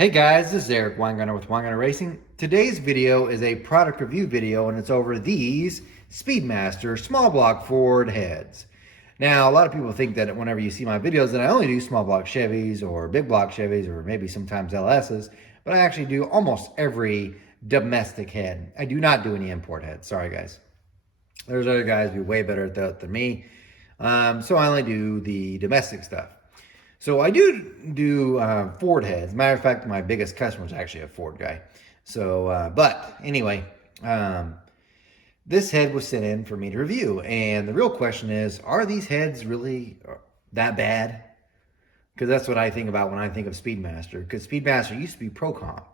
Hey guys, this is Eric Weingartner with Weingartner Racing. Today's video is a product review video and it's over these Speedmaster small block Ford heads. Now, a lot of people think that whenever you see my videos that I only do small block Chevys or big block Chevys or maybe sometimes LSs, but I actually do almost every domestic head. I do not do any import heads. Sorry guys. There's other guys who do way better at that than me. So I only do the domestic stuff. So I do Ford heads. Matter of fact, my biggest customer is actually a Ford guy. So, but anyway, this head was sent in for me to review. And the real question is, are these heads really that bad? Because that's what I think about when I think of Speedmaster. Because Speedmaster used to be Procomp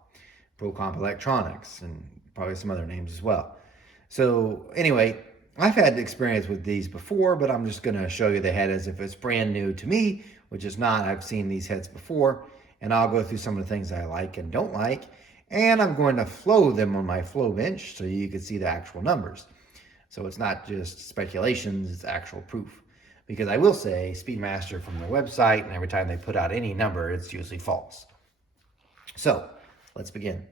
Electronics, and probably some other names as well. So anyway, I've had experience with these before, but I'm just going to show you the head as if it's brand new to me, which is not. I've seen these heads before, and I'll go through some of the things I like and don't like, and I'm going to flow them on my flow bench so you can see the actual numbers. So it's not just speculations, it's actual proof. Because I will say, Speedmaster from their website, and every time they put out any number, it's usually false. So let's begin.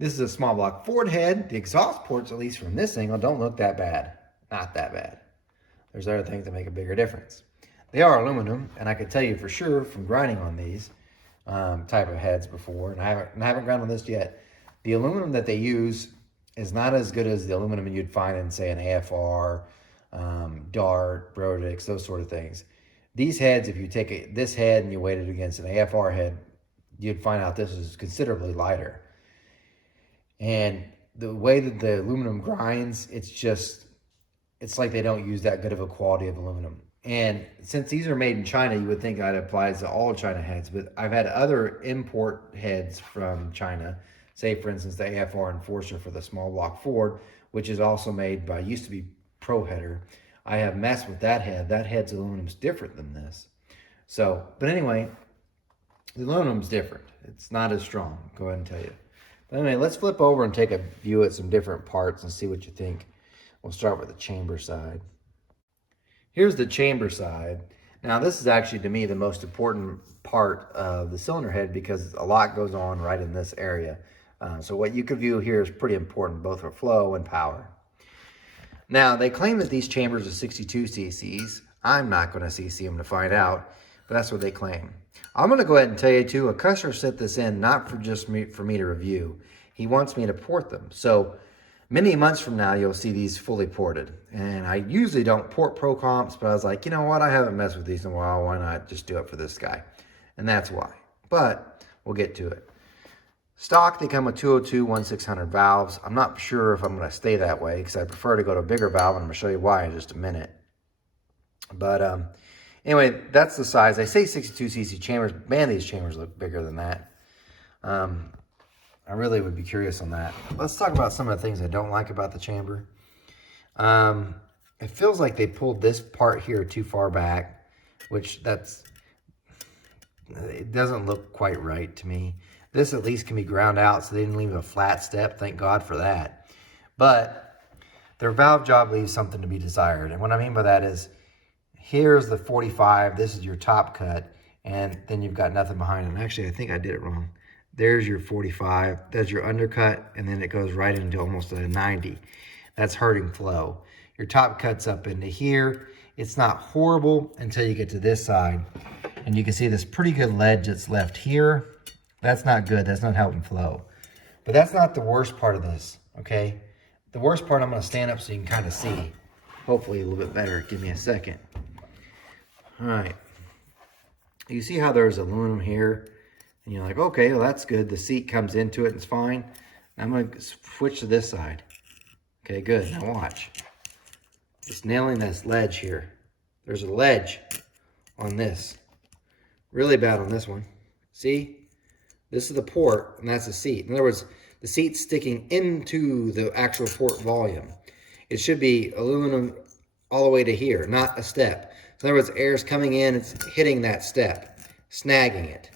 This is a small block Ford head. The exhaust ports, at least from this angle, don't look that bad. Not that bad. There's other things that make a bigger difference. They are aluminum, and I can tell you for sure from grinding on these type of heads before, and I haven't ground on this yet, the aluminum that they use is not as good as the aluminum you'd find in, say, an AFR, Dart, Brodix, those sort of things. These heads, if you take this head and you weight it against an AFR head, you'd find out this is considerably lighter. And the way that the aluminum grinds, it's like they don't use that good of a quality of aluminum. And since these are made in China, you would think that applies to all China heads, but I've had other import heads from China, say for instance the AFR Enforcer for the small block Ford, which is also made by, used to be Pro Header. I have messed with that head. That head's aluminum's different than this. So, but anyway, the aluminum's different. It's not as strong, go ahead and tell you. But anyway, let's flip over and take a view at some different parts and see what you think. We'll start with the chamber side. Here's the chamber side. Now this is actually, to me, the most important part of the cylinder head because a lot goes on right in this area. So what you can view here is pretty important, both for flow and power. Now, they claim that these chambers are 62 cc's. I'm not going to cc them to find out, but that's what they claim. I'm going to go ahead and tell you too, a customer sent this in not for just for me to review. He wants me to port them. So many months from now, you'll see these fully ported. And I usually don't port Pro Comps, but I was like, you know what? I haven't messed with these in a while. Why not just do it for this guy? And that's why. But we'll get to it. Stock, they come with 202 1/600 valves. I'm not sure if I'm going to stay that way because I prefer to go to a bigger valve, and I'm going to show you why in just a minute. But anyway, that's the size. I say 62 cc chambers. Man, these chambers look bigger than that. I really would be curious on that. Let's talk about some of the things I don't like about the chamber. It feels like they pulled this part here too far back, which it doesn't look quite right to me. This at least can be ground out, so they didn't leave a flat step. Thank God for that. But their valve job leaves something to be desired. And what I mean by that is, here's the 45. This is your top cut, and then you've got nothing behind it. And actually, I think I did it wrong. There's your 45, that's your undercut, and then it goes right into almost a 90. That's hurting flow. Your top cut's up into here. It's not horrible until you get to this side. And you can see this pretty good ledge that's left here. That's not good, that's not helping flow. But that's not the worst part of this, okay? The worst part, I'm gonna stand up so you can kind of see. Hopefully a little bit better, give me a second. All right, you see how there's aluminum here? And you're like, okay, well, that's good. The seat comes into it and it's fine. I'm going to switch to this side. Okay, good. Now watch. Just nailing this ledge here. There's a ledge on this. Really bad on this one. See? This is the port, and that's the seat. In other words, the seat's sticking into the actual port volume. It should be aluminum all the way to here, not a step. So in other words, air's coming in, it's hitting that step, snagging it.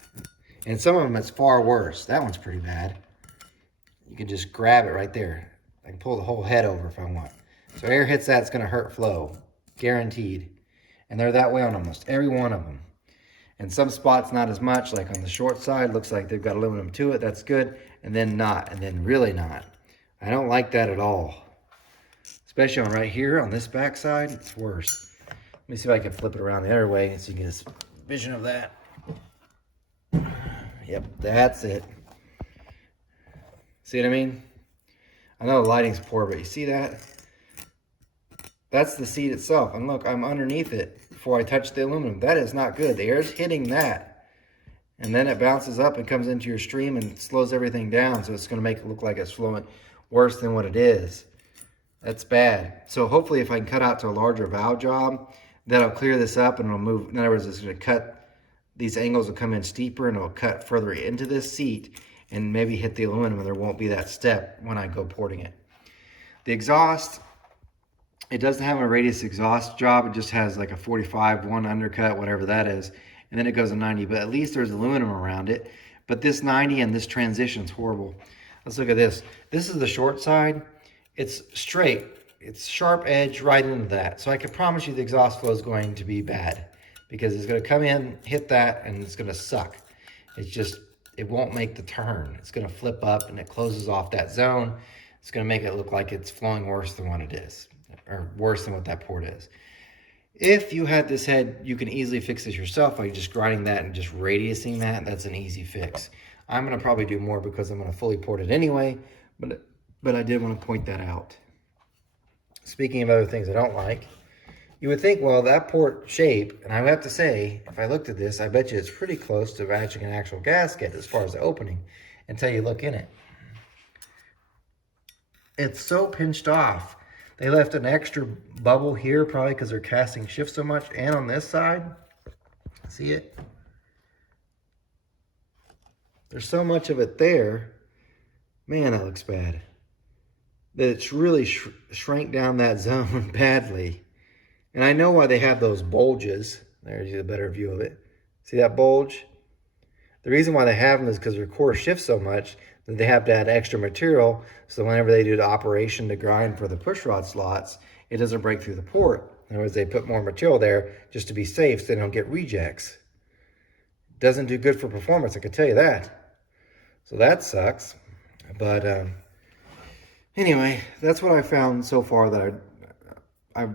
And some of them, it's far worse. That one's pretty bad. You can just grab it right there. I can pull the whole head over if I want. So air hits that, it's going to hurt flow. Guaranteed. And they're that way on almost every one of them. And some spots not as much, like on the short side, looks like they've got aluminum to it. That's good. And then not, and then really not. I don't like that at all. Especially on right here on this back side, it's worse. Let me see if I can flip it around the other way so you can get a vision of that. Yep, that's it. See what I mean? I know the lighting's poor, but you see that? That's the seat itself. And look, I'm underneath it before I touch the aluminum. That is not good. The air's hitting that. And then it bounces up and comes into your stream and slows everything down. So it's going to make it look like it's flowing worse than what it is. That's bad. So hopefully if I can cut out to a larger valve job, that'll clear this up and it'll move. In other words, it's going to cut, these angles will come in steeper and it'll cut further into this seat and maybe hit the aluminum, and there won't be that step when I go porting it. The exhaust, it doesn't have a radius exhaust job. It just has like a 45, one undercut, whatever that is. And then it goes to 90, but at least there's aluminum around it. But this 90 and this transition is horrible. Let's look at this. This is the short side. It's straight. It's sharp edge right into that. So I can promise you the exhaust flow is going to be bad because it's going to come in, hit that, and it's going to suck. It's just, it won't make the turn. It's going to flip up and it closes off that zone. It's going to make it look like it's flowing worse than what it is, or worse than what that port is. If you had this head, you can easily fix this yourself by just grinding that and just radiusing that. That's an easy fix. I'm going to probably do more because I'm going to fully port it anyway, but I did want to point that out. Speaking of other things I don't like, you would think, well, that port shape, and I have to say, if I looked at this, I bet you it's pretty close to matching an actual gasket as far as the opening until you look in it. It's so pinched off. They left an extra bubble here, probably because they're casting shift so much, and on this side, see it? There's so much of it there. Man, that looks bad. That it's really shrank down that zone badly. And I know why they have those bulges. There's a better view of it. See that bulge? The reason why they have them is because their core shifts so much that they have to add extra material, so whenever they do the operation to grind for the push rod slots, it doesn't break through the port. In other words, they put more material there just to be safe so they don't get rejects. Doesn't do good for performance, I can tell you that. So that sucks. But anyway, that's what I found so far that I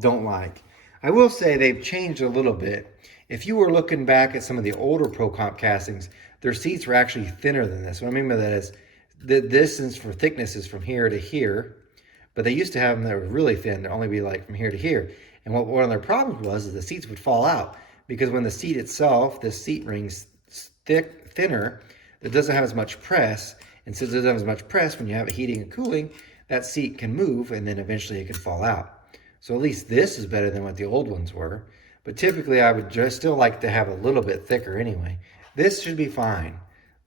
don't like. I will say they've changed a little bit. If you were looking back at some of the older Pro Comp castings, their seats were actually thinner than this. What I mean by that is the distance for thickness is from here to here, but they used to have them that were really thin. They'd only be like from here to here. And what one of their problems was is the seats would fall out because when the seat itself, this seat ring's thinner, it doesn't have as much press. And since it doesn't have as much press, when you have it heating and cooling, that seat can move and then eventually it can fall out. So at least this is better than what the old ones were. But typically I would just still like to have a little bit thicker anyway. This should be fine.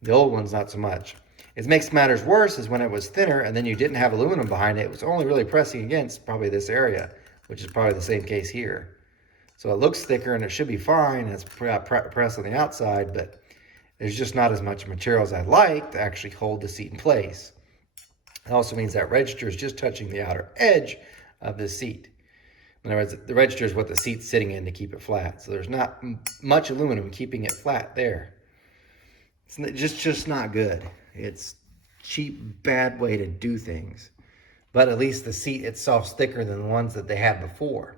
The old one's not so much. It makes matters worse is when it was thinner and then you didn't have aluminum behind it. It was only really pressing against probably this area, which is probably the same case here. So it looks thicker and it should be fine. It's got press on the outside, but there's just not as much material as I'd like to actually hold the seat in place. It also means that register is just touching the outer edge of the seat. In other words, the register is what the seat's sitting in to keep it flat. So there's not much aluminum keeping it flat there. It's just not good. It's cheap, bad way to do things. But at least the seat itself's thicker than the ones that they had before.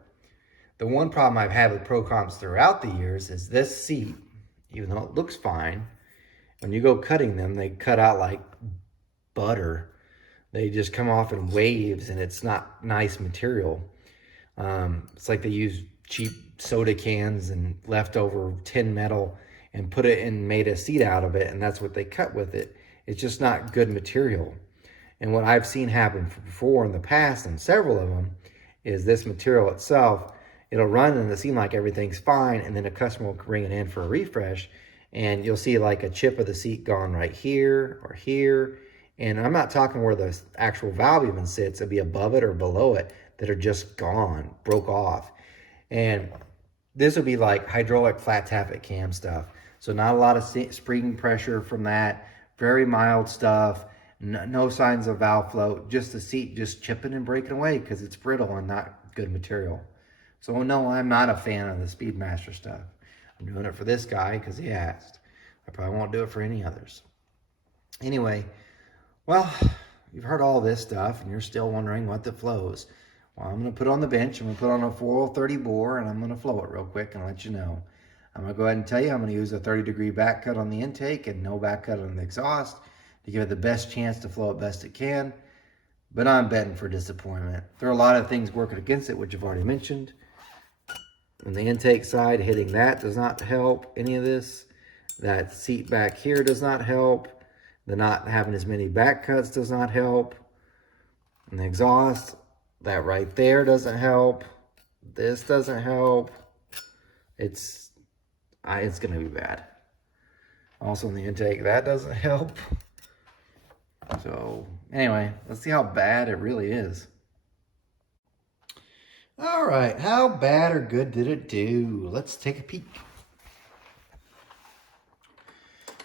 The one problem I've had with Pro Comps throughout the years is this seat, even though it looks fine, when you go cutting them, they cut out like butter. They just come off in waves and it's not nice material. It's like they use cheap soda cans and leftover tin metal and put it and made a seat out of it, and that's what they cut with it. It's just not good material. And what I've seen happen before in the past, and several of them, is this material itself, it'll run and it'll seem like everything's fine, and then a customer will bring it in for a refresh, and you'll see like a chip of the seat gone right here or here. And I'm not talking where the actual valve even sits. It'll be above it or below it that are just gone, broke off. And this would be like hydraulic flat tappet cam stuff. So not a lot of spring pressure from that. Very mild stuff. No signs of valve float. Just the seat just chipping and breaking away because it's brittle and not good material. So no, I'm not a fan of the Speedmaster stuff. I'm doing it for this guy because he asked. I probably won't do it for any others. Anyway, well, you've heard all this stuff and you're still wondering what that flows. Well, I'm going to put it on the bench. I'm going to put on a 4030 bore and I'm going to flow it real quick and let you know. I'm going to go ahead and tell you I'm going to use a 30-degree back cut on the intake and no back cut on the exhaust to give it the best chance to flow it best it can. But I'm betting for disappointment. There are a lot of things working against it, which I've already mentioned. On the intake side, hitting that does not help any of this. That seat back here does not help. The not having as many back cuts does not help. And the exhaust, that right there doesn't help. This doesn't help. It's going to be bad. Also in the intake, that doesn't help. So anyway, let's see how bad it really is. All right, how bad or good did it do? Let's take a peek.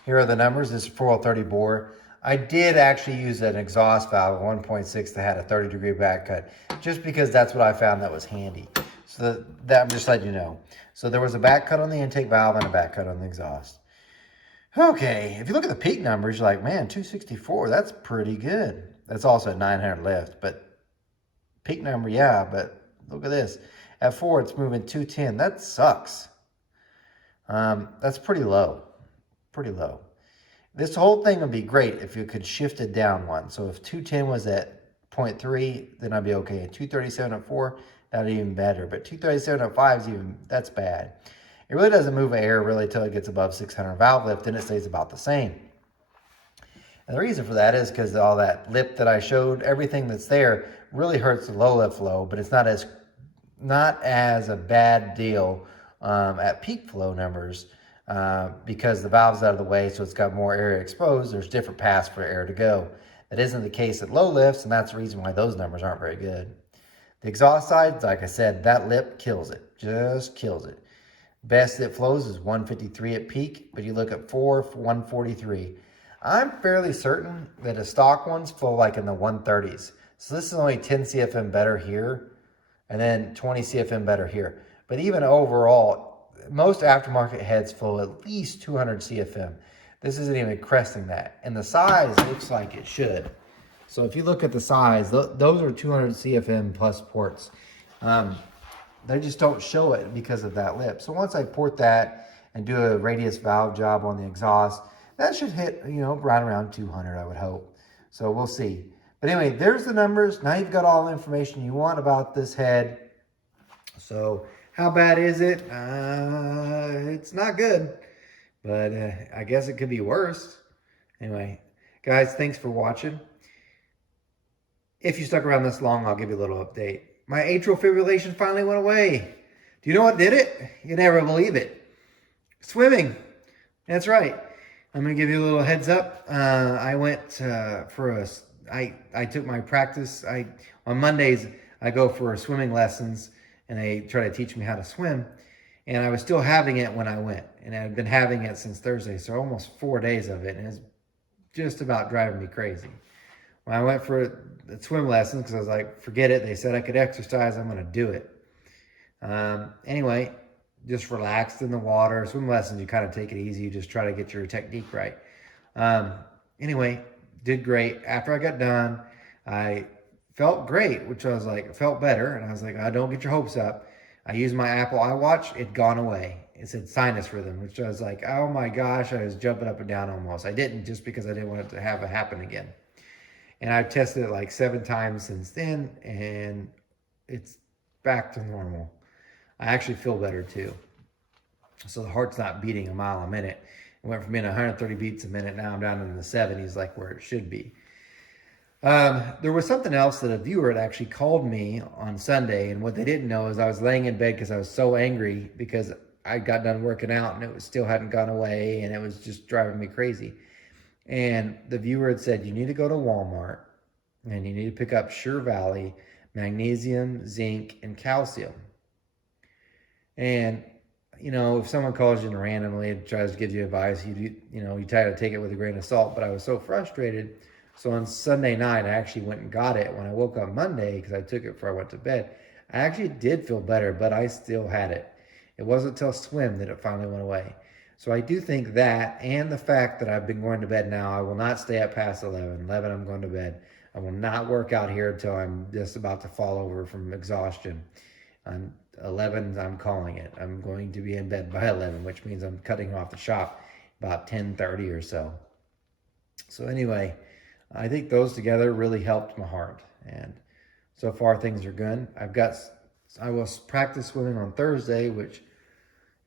Here are the numbers. This is 4030 bore. I did actually use an exhaust valve, 1.6, that had a 30-degree back cut, just because that's what I found that was handy. So that I'm just letting you know. So there was a back cut on the intake valve and a back cut on the exhaust. Okay, if you look at the peak numbers, you're like, man, 264, that's pretty good. That's also at 900 lift, but peak number, yeah, but look at this. At 4, it's moving 210. That sucks. That's pretty low. Pretty low. This whole thing would be great if you could shift it down one. So if 210 was at 0.3, then I'd be okay. At 237 at 4, that'd be even better. But 237 at 5 is that's bad. It really doesn't move air really until it gets above 600 valve lift, and it stays about the same. And the reason for that is because all that lip that I showed, everything that's there really hurts the low lift flow, but it's not as a bad deal at peak flow numbers. Because the valve's out of the way, so it's got more area exposed. There's different paths for air to go. That isn't the case at low lifts, and that's the reason why those numbers aren't very good. The exhaust side, like I said, that lip kills it. Just kills it. Best it flows is 153 at peak, but you look at 4 for 143. I'm fairly certain that the stock ones flow like in the 130s. So this is only 10 CFM better here, and then 20 CFM better here. But even overall, most aftermarket heads flow at least 200 CFM. This isn't even cresting that. And the size looks like it should. So if you look at the size, those are 200 CFM plus ports. They just don't show it because of that lip. So once I port that and do a radius valve job on the exhaust, that should hit, right around 200, I would hope. So we'll see. But anyway, there's the numbers. Now you've got all the information you want about this head. So how bad is it? It's not good, but I guess it could be worse. Anyway, guys, thanks for watching. If you stuck around this long, I'll give you a little update. My atrial fibrillation finally went away. Do you know what did it? You never believe it. Swimming. That's right. I'm going to give you a little heads up. I went I took my practice. On Mondays, I go for swimming lessons, and they try to teach me how to swim. And I was still having it when I went. And I've been having it since Thursday, so almost 4 days of it. And it's just about driving me crazy. When I went for the swim lessons, because I was like, forget it. They said I could exercise. I'm going to do it. Anyway, just relaxed in the water. Swim lessons, you kind of take it easy. You just try to get your technique right. Anyway, did great. After I got done, I felt great, which I was like, felt better. And I was like, don't get your hopes up. I used my Apple iWatch. It'd gone away. It said sinus rhythm, which I was like, oh my gosh, I was jumping up and down almost. I didn't, just because I didn't want it to have it happen again. And I've tested it like 7 times since then, and it's back to normal. I actually feel better too. So the heart's not beating a mile a minute. It went from being 130 beats a minute. Now I'm down in the 70s, like where it should be. There was something else that a viewer had actually called me on Sunday, and what they didn't know is I was laying in bed because I was so angry because I got done working out and it still hadn't gone away, and it was just driving me crazy. And the viewer had said, you need to go to Walmart and you need to pick up Sure Valley, magnesium, zinc, and calcium. And, if someone calls you randomly and tries to give you advice, you try to take it with a grain of salt. But I was so frustrated. So on Sunday night, I actually went and got it. When I woke up Monday, because I took it before I went to bed, I actually did feel better, but I still had it. It wasn't until swim that it finally went away. So I do think that, and the fact that I've been going to bed now, I will not stay up past 11. 11, I'm going to bed. I will not work out here until I'm just about to fall over from exhaustion. 11, I'm calling it. I'm going to be in bed by 11, which means I'm cutting off the shop about 10:30 or so. So anyway, I think those together really helped my heart. And so far things are good. I will practice swimming on Thursday, which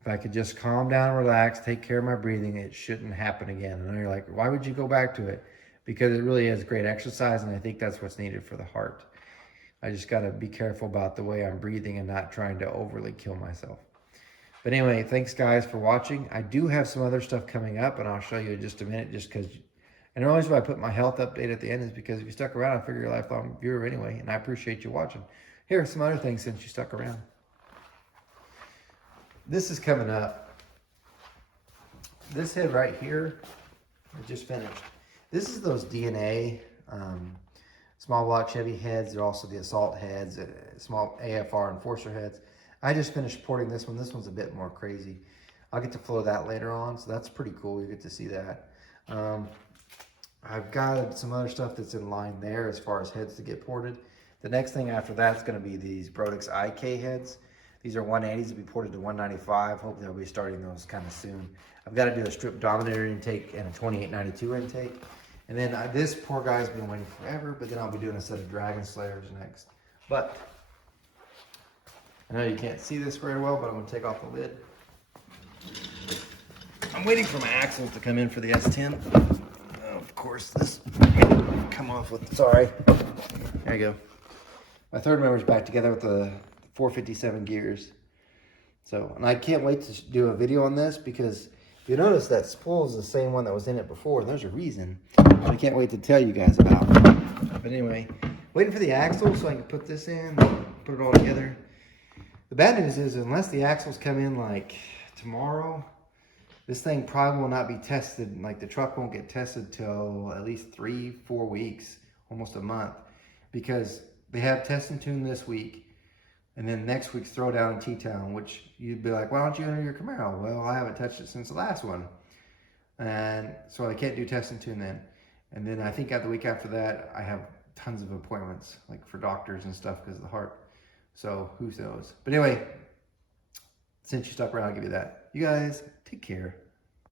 if I could just calm down, relax, take care of my breathing, it shouldn't happen again. And you're like, why would you go back to it? Because it really is great exercise, and I think that's what's needed for the heart. I just got to be careful about the way I'm breathing and not trying to overly kill myself. But anyway, thanks guys for watching. I do have some other stuff coming up, and I'll show you in just a minute, just because. And the only reason why I put my health update at the end is because if you stuck around, I figure you're a lifelong viewer anyway, and I appreciate you watching. Here are some other things since you stuck around. This is coming up. This head right here, I just finished. This is those DNA small block Chevy heads. They're also the assault heads, small AFR enforcer heads. I just finished porting this one. This one's a bit more crazy. I'll get to flow that later on, so that's pretty cool. You get to see that. I've got some other stuff that's in line there as far as heads to get ported. The next thing after that's going to be these Brodix IK heads. These are 180s to be ported to 195. Hopefully I'll be starting those kind of soon. I've got to do a strip dominator intake and a 2892 intake. And then this poor guy's been waiting forever, but then I'll be doing a set of Dragon Slayers next. But I know you can't see this very well, but I'm going to take off the lid. I'm waiting for my axles to come in for the S10. Of course, this come off with, sorry. There you go. My third member's back together with the 457 gears. So, and I can't wait to do a video on this because if you notice that spool is the same one that was in it before, and there's a reason I can't wait to tell you guys about. But anyway, waiting for the axle so I can put this in, put it all together. The bad news is unless the axles come in like tomorrow, this thing probably will not be tested. Like the truck won't get tested till at least 3-4 weeks, almost a month, because they have test and tune this week. And then next week's throwdown in T-Town, which you'd be like, why don't you enter your Camaro? Well, I haven't touched it since the last one. And so I can't do test and tune then. And then I think the week after that, I have tons of appointments, like for doctors and stuff because of the heart. So who knows? But anyway, since you stuck around, I'll give you that. You guys, take care.